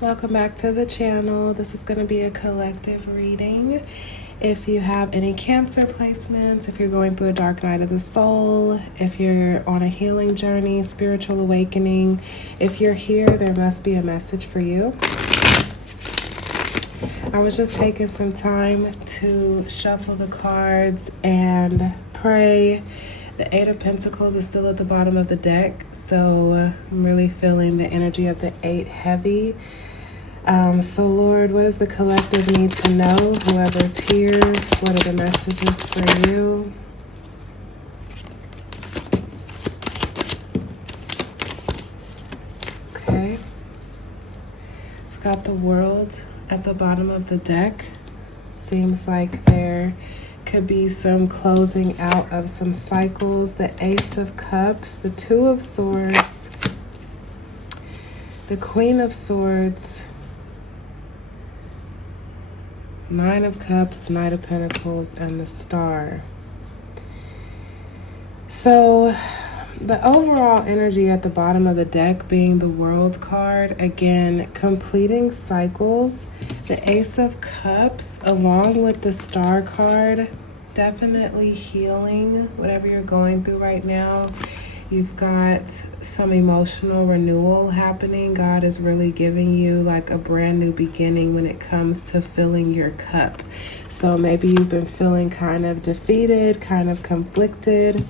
Welcome back to the channel. This is going to be a collective reading. If you have any Cancer placements, if you're going through a dark night of the soul, if you're on a healing journey, spiritual awakening, if you're here, there must be a message for you. I was just taking some time to shuffle the cards and pray. The Eight of Pentacles is still at the bottom of the deck, so I'm really feeling the energy of the Eight heavy. So Lord, what does the collective need to know? Whoever's here, what are the messages for you? Okay. We've got the World at the bottom of the deck. Seems like there could be some closing out of some cycles. The Ace of Cups, the Two of Swords, the Queen of Swords, Nine of Cups, Knight of Pentacles, and the Star. So the overall energy at the bottom of the deck being the World card, again, completing cycles. The Ace of Cups along with the Star card, definitely healing whatever you're going through right now. You've got some emotional renewal happening. God is really giving you like a brand new beginning when it comes to filling your cup. So maybe you've been feeling kind of defeated, kind of conflicted.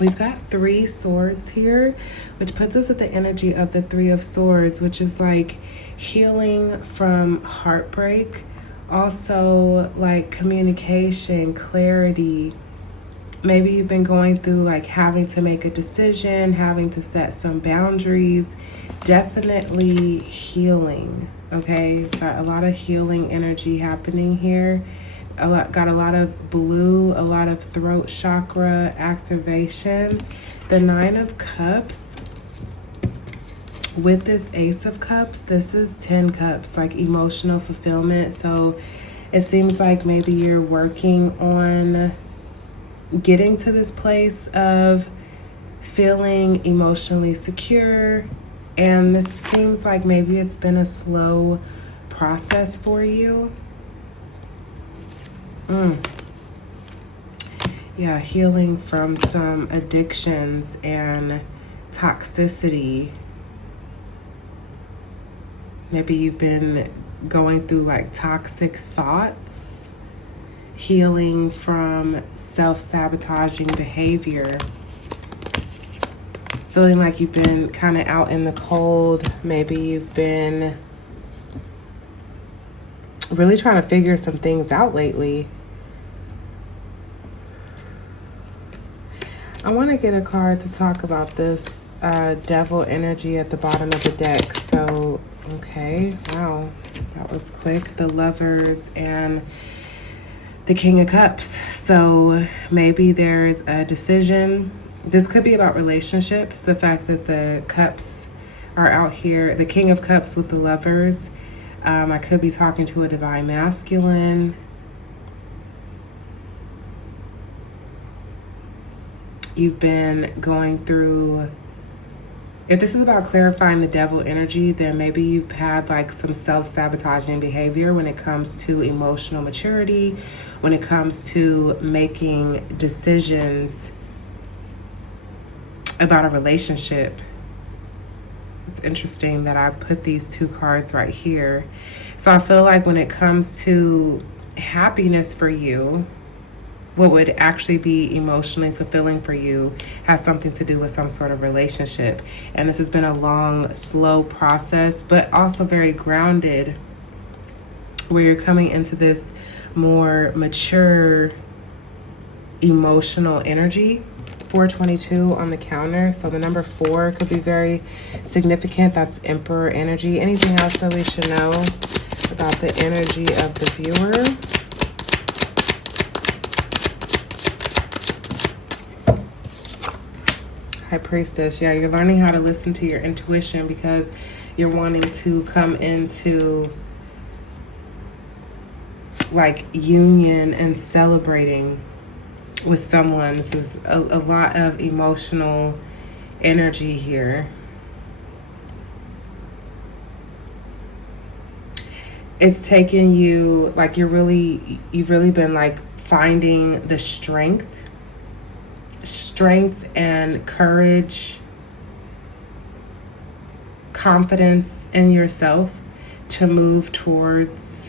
We've got Three Swords here, which puts us at the energy of the Three of Swords, which is like healing from heartbreak. Also like communication, clarity. Maybe you've been going through like having to make a decision, having to set some boundaries. Definitely healing, okay? Got a lot of healing energy happening here. Got a lot of blue, a lot of throat chakra activation. The Nine of Cups with this Ace of Cups, this is 10 cups, like emotional fulfillment. So it seems like maybe you're working on getting to this place of feeling emotionally secure, and this seems like maybe it's been a slow process for you. Yeah, healing from some addictions and toxicity. Maybe you've been going through like toxic thoughts. Healing from self-sabotaging behavior. Feeling like you've been kind of out in the cold. Maybe you've been really trying to figure some things out lately. I want to get a card to talk about this devil energy at the bottom of the deck. So, okay, wow, that was quick. The Lovers and the King of Cups. So maybe there's a decision. This could be about relationships. The fact that the cups are out here, the King of Cups with the Lovers. I could be talking to a divine masculine. You've been going through, if this is about clarifying the devil energy, then maybe you've had like some self-sabotaging behavior when it comes to emotional maturity, when it comes to making decisions about a relationship. It's interesting that I put these two cards right here. So I feel like when it comes to happiness for you, what would actually be emotionally fulfilling for you has something to do with some sort of relationship. And this has been a long, slow process, but also very grounded, where you're coming into this more mature emotional energy. 422 on the counter. So the number 4 could be very significant. That's Emperor energy. Anything else that we should know about the energy of the viewer? High Priestess. Yeah, you're learning how to listen to your intuition because you're wanting to come into like union and celebrating with someone. This is a lot of emotional energy here. it's taken you, like, you've really been like finding the strength and courage, confidence in yourself to move towards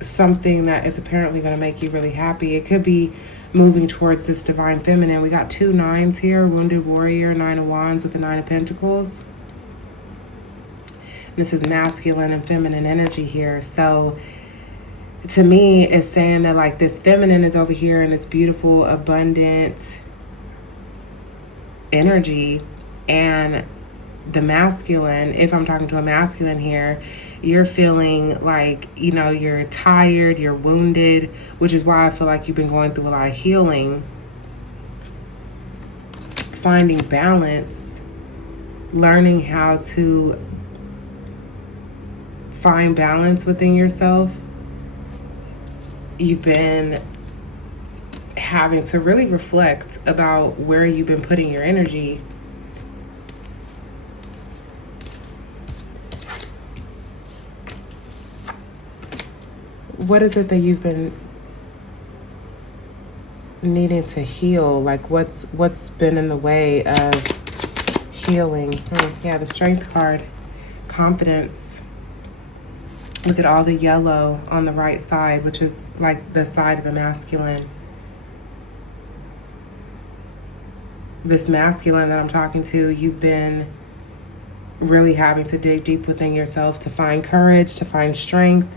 something that is apparently going to make you really happy. It could be moving towards this divine feminine. We got 2 9s here, wounded warrior, 9 of wands with the 9 of pentacles. This is masculine and feminine energy here. So to me, it's saying that like this feminine is over here in this beautiful, abundant energy, and the masculine, if I'm talking to a masculine here, you're feeling like, you know, you're tired, you're wounded, which is why I feel like you've been going through a lot of healing, finding balance, learning how to find balance within yourself. You've been having to really reflect about where you've been putting your energy. What is it that you've been needing to heal? Like what's been in the way of healing? Yeah, the Strength card, confidence. Look at all the yellow on the right side, which is like the side of the masculine. This masculine that I'm talking to, you've been really having to dig deep within yourself to find courage, to find strength,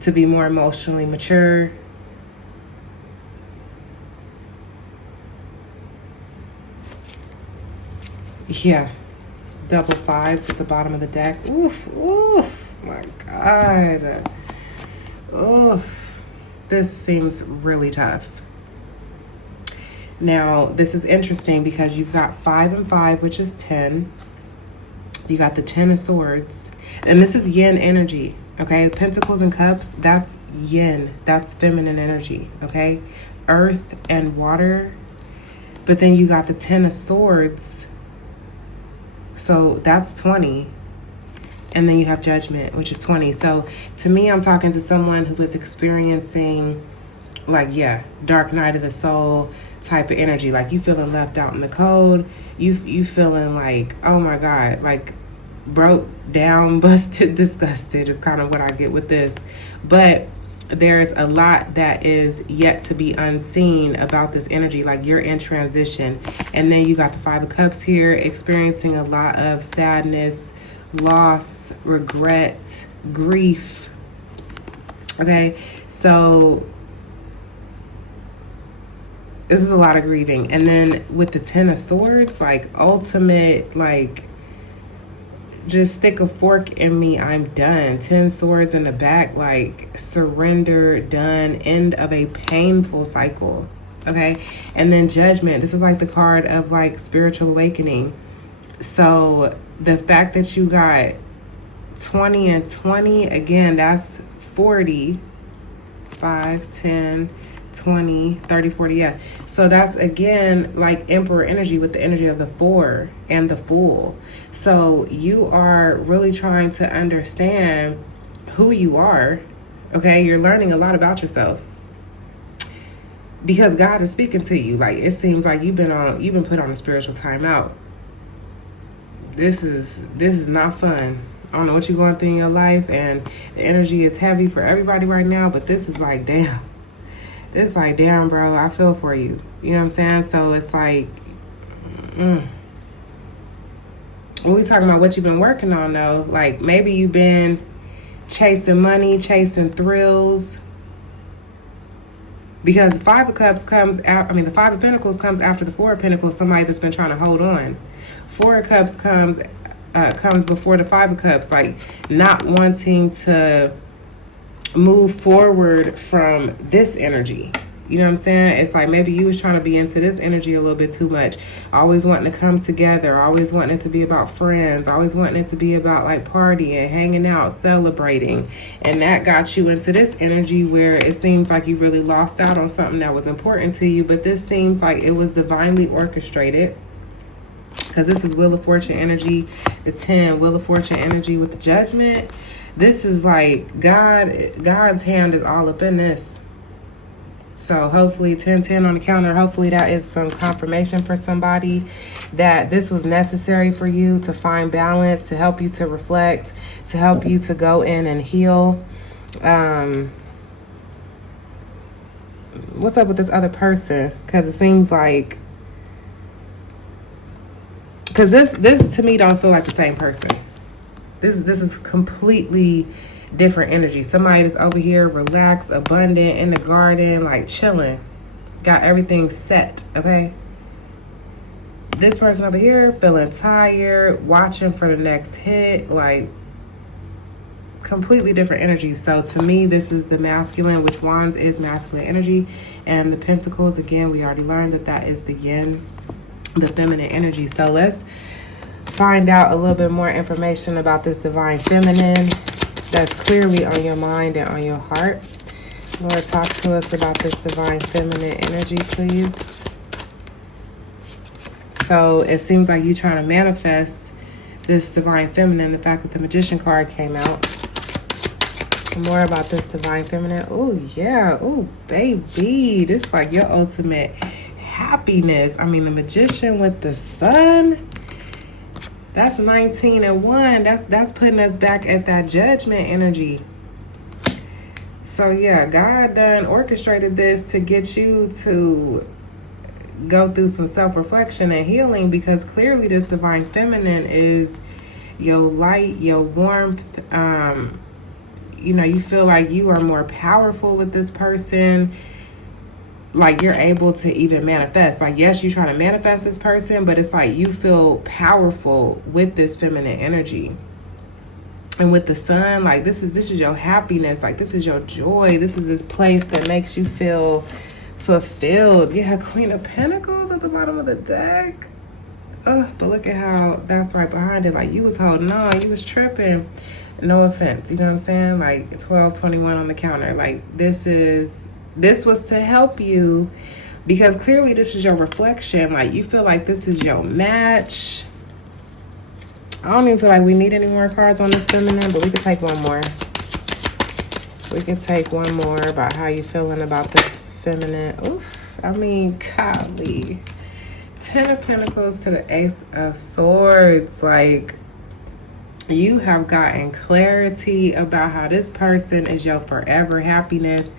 to be more emotionally mature. Yeah, double 5s at the bottom of the deck. Oof, oof, my God. Oof, this seems really tough. Now, this is interesting because you've got 5 and 5, which is 10. You got the 10 of swords. And this is yin energy, okay? Pentacles and cups, that's yin. That's feminine energy, okay? Earth and water. But then you got the 10 of swords. So that's 20. And then you have judgment, which is 20. So to me, I'm talking to someone who is experiencing, like, yeah, dark night of the soul type of energy. Like you feeling left out in the cold. You feeling like, oh my God, like broke down, busted, disgusted is kind of what I get with this. But there's a lot that is yet to be unseen about this energy. Like you're in transition. And then you got the 5 of cups here, experiencing a lot of sadness, loss, regret, grief. Okay, so this is a lot of grieving. And then with the 10 of swords, like ultimate, like just stick a fork in me, I'm done. 10 swords in the back, like surrender, done, end of a painful cycle. Okay, and then judgment. This is like the card of like spiritual awakening. So the fact that you got 20 and 20, again, that's 40, 5, 10, 20, 30, 40, yeah. So that's, again, like Emperor energy with the energy of the 4 and the Fool. So you are really trying to understand who you are, okay? You're learning a lot about yourself because God is speaking to you. Like, it seems like you've been put on a spiritual timeout. This is not fun. I don't know what you're going through in your life, and the energy is heavy for everybody right now, but this is like, damn. It's like, damn, bro, I feel for you. You know what I'm saying? So it's like, when we talking about what you've been working on, though, like maybe you've been chasing money, chasing thrills. Because the 5 of cups comes out, the 5 of pentacles comes after the 4 of pentacles, somebody that's been trying to hold on. 4 of cups comes before the 5 of cups, like not wanting to move forward from this energy. You know what I'm saying? It's like maybe you was trying to be into this energy a little bit too much. Always wanting to come together. Always wanting it to be about friends. Always wanting it to be about like partying, hanging out, celebrating. And that got you into this energy where it seems like you really lost out on something that was important to you. But this seems like it was divinely orchestrated. because this is Wheel of Fortune energy, the 10, Wheel of Fortune energy with the Judgment. This is like God's hand is all up in this. So hopefully 10-10 on the counter, hopefully that is some confirmation for somebody that this was necessary for you to find balance, to help you to reflect, to help you to go in and heal. What's up with this other person? Because it seems like, because this to me don't feel like the same person. This is completely different energy. Somebody that's over here relaxed, abundant, in the garden, like chilling, got everything set, okay? This person over here feeling tired, watching for the next hit, like completely different energy. So to me, this is the masculine, which Wands is masculine energy, and the Pentacles, again, we already learned that that is the yin, the feminine energy. So let's find out a little bit more information about this divine feminine that's clearly on your mind and on your heart. Lord, talk to us about this divine feminine energy, please. So it seems like you're trying to manifest this divine feminine. The fact that the Magician card came out. More about this divine feminine. Oh, yeah. Oh, baby. This is like your ultimate happiness. I mean, the Magician with the Sun. That's 19 and 1. That's putting us back at that Judgment energy. So yeah, God done orchestrated this to get you to go through some self-reflection and healing, because clearly this divine feminine is your light, your warmth. You know, you feel like you are more powerful with this person. Like you're able to even manifest. Like, yes, you're trying to manifest this person, but it's like you feel powerful with this feminine energy. And with the Sun, like this is your happiness. Like this is your joy. This is this place that makes you feel fulfilled. Yeah, Queen of Pentacles at the bottom of the deck. But look at how that's right behind it. Like you was holding on, you was tripping. No offense, you know what I'm saying? Like 1221 on the counter. Like this was to help you, because clearly this is your reflection. Like you feel like this is your match. I don't even feel like we need any more cards on this feminine, but we could take one more. We can take one more about how you feeling about this feminine. Oof, I mean, golly. 10 of Pentacles to the Ace of Swords. Like, you have gotten clarity about how this person is your forever happiness.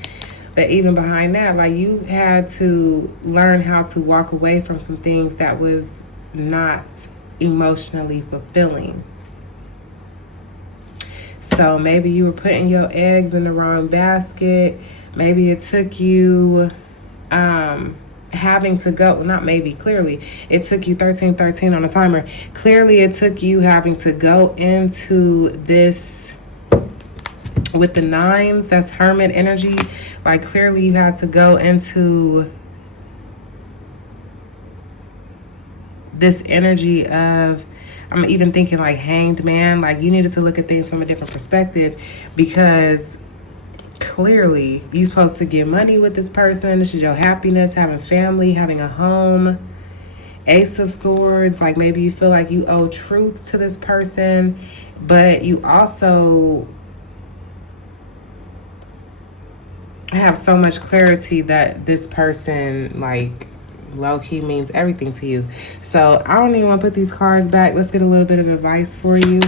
But even behind that, like you had to learn how to walk away from some things that was not emotionally fulfilling. So maybe you were putting your eggs in the wrong basket. Maybe it took you having to go, well, not maybe, clearly it took you 1313 on a timer. Clearly it took you having to go into this with the 9s. That's Hermit energy. Like clearly you had to go into this energy of, I'm even thinking like Hanged Man. Like you needed to look at things from a different perspective, because clearly you're supposed to get money with this person. This is your happiness, having family, having a home. Ace of Swords, like maybe you feel like you owe truth to this person, but you also have so much clarity that this person like low-key means everything to you. So I don't even want to put these cards back. Let's get a little bit of advice for you.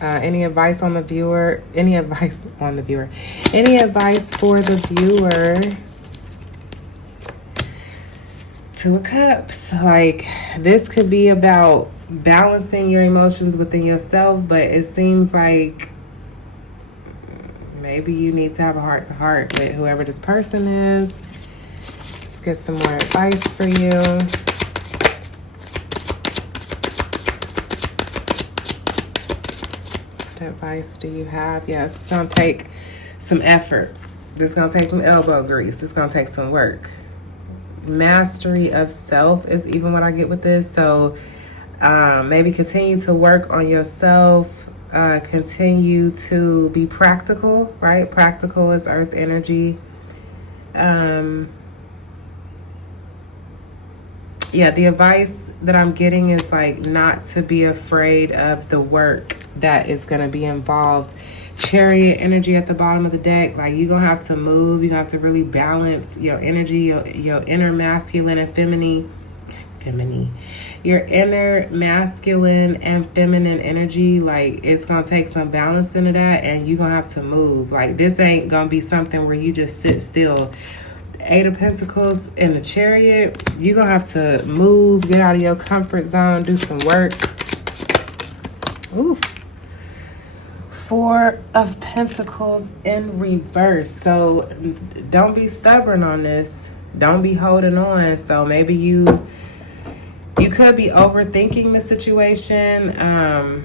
Any advice on the viewer? Any advice on the viewer? Any advice for the viewer? Two of Cups. Like this could be about balancing your emotions within yourself, but it seems like maybe you need to have a heart-to-heart with whoever this person is. Let's get some more advice for you. What advice do you have? Yes, it's going to take some effort. This is going to take some elbow grease. It's going to take some work. Mastery of self is even what I get with this. So maybe continue to work on yourself. Continue to be practical, right? Practical is earth energy. Yeah, the advice that I'm getting is like not to be afraid of the work that is going to be involved. Chariot energy at the bottom of the deck, like you're going to have to move. You're going to have to really balance your energy, your inner masculine and feminine. Your inner masculine and feminine energy, like it's going to take some balance into that, and you're going to have to move. Like this ain't going to be something where you just sit still. Eight of Pentacles in the Chariot, you're going to have to move, get out of your comfort zone, do some work. Ooh. Four of Pentacles in reverse. So don't be stubborn on this. Don't be holding on. So maybe you could be overthinking the situation. I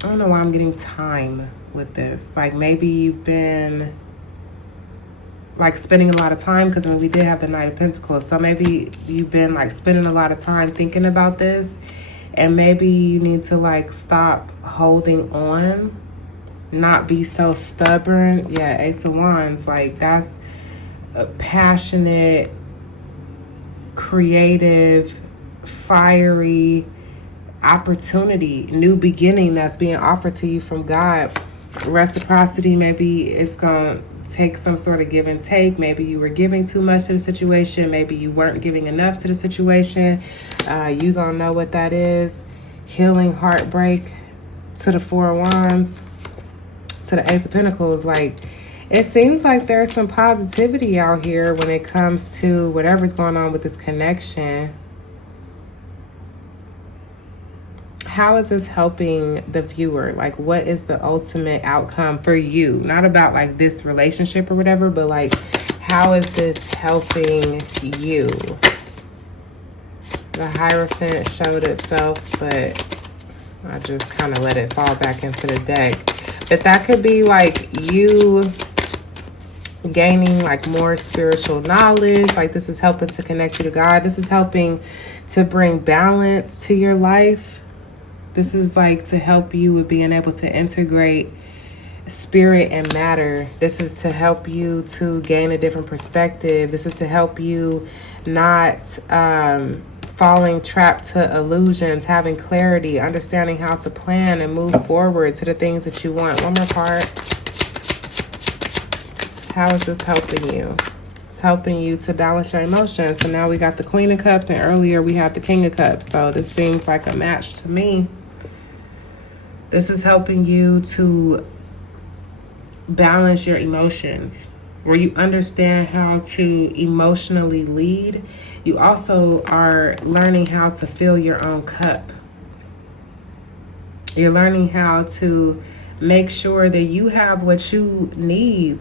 don't know why I'm getting time with this. Like maybe you've been like spending a lot of time, because when we did have the Knight of Pentacles, so maybe you've been like spending a lot of time thinking about this, and maybe you need to like stop holding on, not be so stubborn. Yeah, Ace of Wands, like that's a passionate, creative, fiery opportunity, new beginning that's being offered to you from God. Reciprocity, maybe it's gonna take some sort of give and take. Maybe you were giving too much to the situation. Maybe you weren't giving enough to the situation. You gonna know what that is. Healing, heartbreak, to the Four of Wands, to the Ace of Pentacles. Like it seems like there's some positivity out here when it comes to whatever's going on with this connection. How is this helping the viewer? Like, what is the ultimate outcome for you? Not about like this relationship or whatever, but like, how is this helping you? The Hierophant showed itself, but I just kind of let it fall back into the deck. But that could be like you gaining like more spiritual knowledge. Like this is helping to connect you to God. This is helping to bring balance to your life. This is like to help you with being able to integrate spirit and matter. This is to help you to gain a different perspective. This is to help you not falling trapped to illusions, having clarity, understanding how to plan and move forward to the things that you want. One more card. How is this helping you? It's helping you to balance your emotions. So now we got the Queen of Cups, and earlier we have the King of Cups. So this seems like a match to me. This is helping you to balance your emotions, where you understand how to emotionally lead. You also are learning how to fill your own cup. You're learning how to make sure that you have what you need.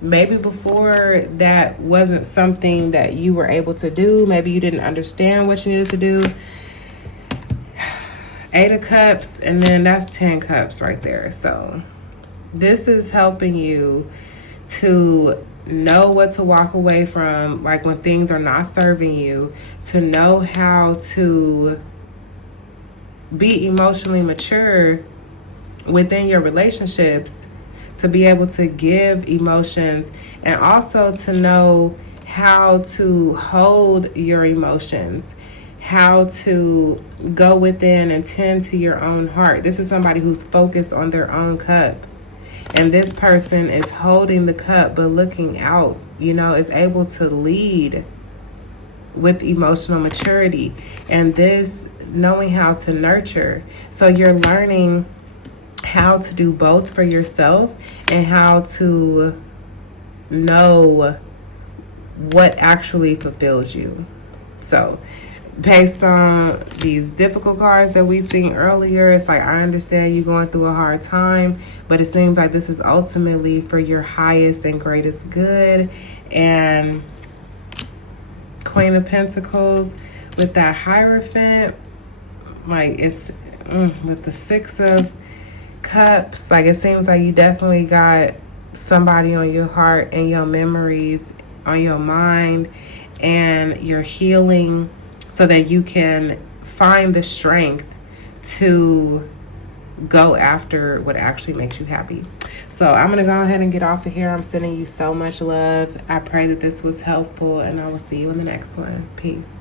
Maybe before that wasn't something that you were able to do. Maybe you didn't understand what you needed to do. Eight of Cups, and then that's 10 Cups right there. So this is helping you to know what to walk away from, like when things are not serving you, to know how to be emotionally mature within your relationships, to be able to give emotions, and also to know how to hold your emotions, how to go within and tend to your own heart. This is somebody who's focused on their own cup. And this person is holding the cup, but looking out, you know, is able to lead with emotional maturity. And this, knowing how to nurture. So you're learning how to do both for yourself and how to know what actually fulfills you. So based on these difficult cards that we seen earlier, it's like, I understand you going through a hard time, but it seems like this is ultimately for your highest and greatest good. And Queen of Pentacles with that Hierophant, like it's with the Six of Cups, like it seems like you definitely got somebody on your heart and your memories on your mind, and you're healing so that you can find the strength to go after what actually makes you happy. So I'm going to go ahead and get off of here. I'm sending you so much love. I pray that this was helpful, and I will see you in the next one. Peace.